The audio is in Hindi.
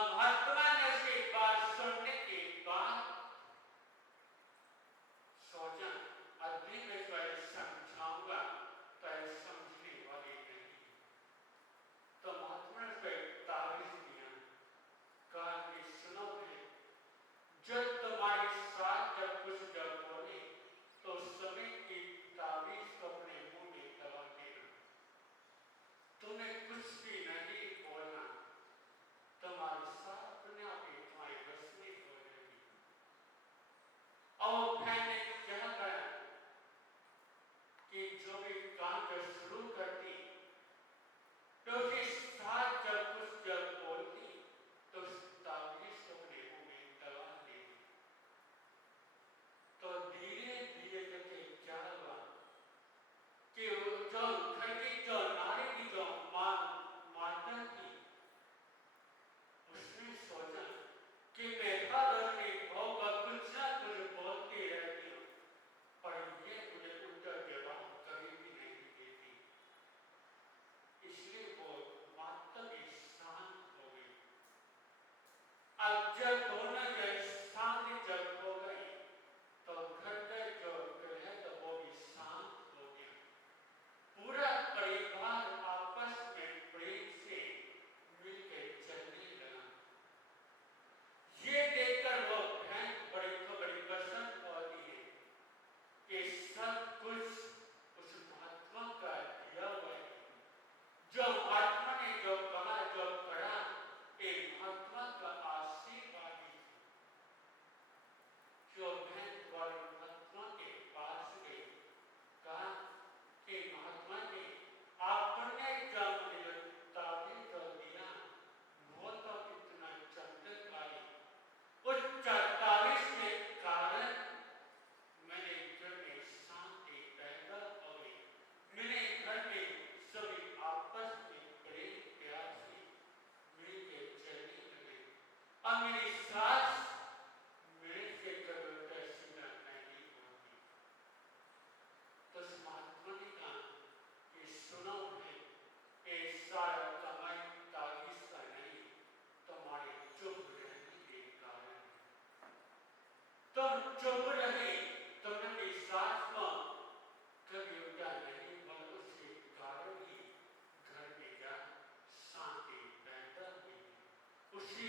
महात्मा ने से बात सुनने के बाद सोचा अभी मैं तुम्हें समझाऊंगा तो समझने वाले नहीं। तो महात्मा ने उसे तारीफ दिया, कहा कि सुनो है, जब तुम्हारे साथ जब कुछ जब बोले तो सभी की तारीफ को अपने मुंह में दबा देना, तुम्हें कुछ भी नहीं बोलना, तुम्हारे साथ अपने आप ही तुम्हारे बस में हो जाएगी। और मैंने क्या कहा कि जो भी काम कर शुरू करती तो उसके साथ जब कुछ जब बोलती तो तारीफ को अपने मुंह में दबा देती। तो धीरे धीरे करके क्या हुआ कि जो घर की जो नारी की जो माता थी उसने सोचा कि मैं हर अपनी बहू का कुछ ना कुछ बोलती रहती हूँ पर ये मुझे उल्टा जवाब कभी भी नहीं देती, इसलिए वो माता भी शांत हो गई। अब जब दोनों जन शांत जब हो गए तो घर का जो है तो वो भी शांत हो गया। पूरा परिवार आपस में प्रेम से मिलकर चलने लगा। ये देखकर वो बहन बड़ी प्रसन्न होती है कि सब कुछ उस महात्मा का दिया हुआ है। जो महात्मा ने जो कहा जो करा एक महात्मा का आशीर्वाद ही। जो बहन वाले महात्मा के पास गई, कहा कि महात्मा जी आपने जब मुझे तारीफ कर दिया वो तो कितना चमत्कारी, उस तारीफ के कारण मेरे घर में शांति पैदा हो गई, मेरे घर में सभी आपस में प्रेम प्यार से मिलकर चलने लगे। अब मेरी सास मेरे से कभी दर्शना नहीं होगी। तो उस महात्मा ने कहा कि सुनो है, ये सारा कमाई तारीफ का नहीं, तुम्हारे चुप रहने के कारण। तुम चुप रहे, तुमने सास को कभी उल्टा नहीं बोला, उसके कारण ही घर में जा शांति पैदा हुई। उसी